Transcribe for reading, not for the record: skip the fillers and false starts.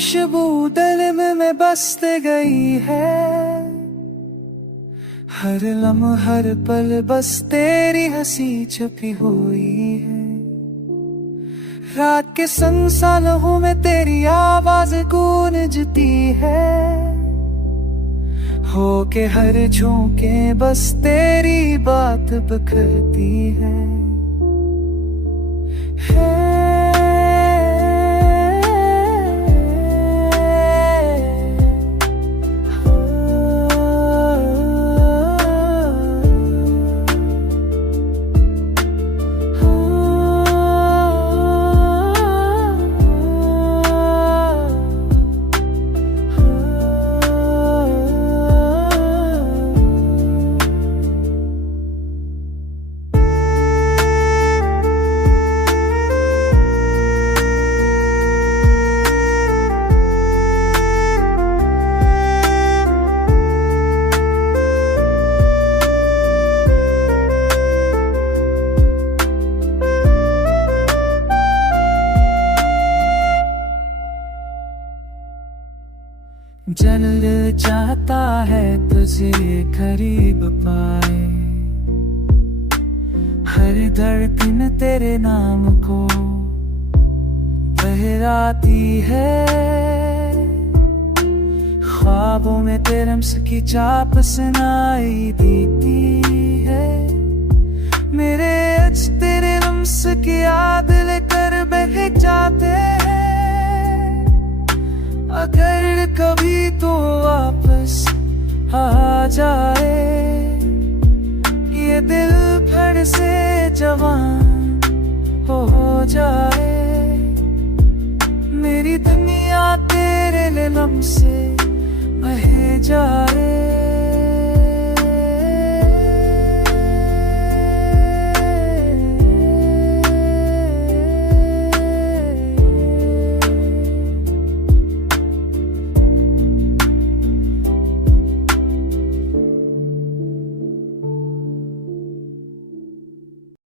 खुशबू दिल में बसते गई है। हर लम्हा हर पल बस तेरी हंसी छुपी हुई है। रात के संसालों में तेरी आवाज गूंजती है। हो के हर झोंके बस तेरी बात बिखरती है। जल जाता है तुझे करीब पाए। हर धड़कन तेरे नाम को दोहराती है। ख्वाबों में तेरे रम्स की चाप सुनाई देती है। मेरे आज तेरे रम्स की याद लेकर बह जाते हैं। अगर कभी तो वापस आ जाए, ये दिल फिर से जवान हो जाए। मेरी दुनिया तेरे लम्हे से बह जाए।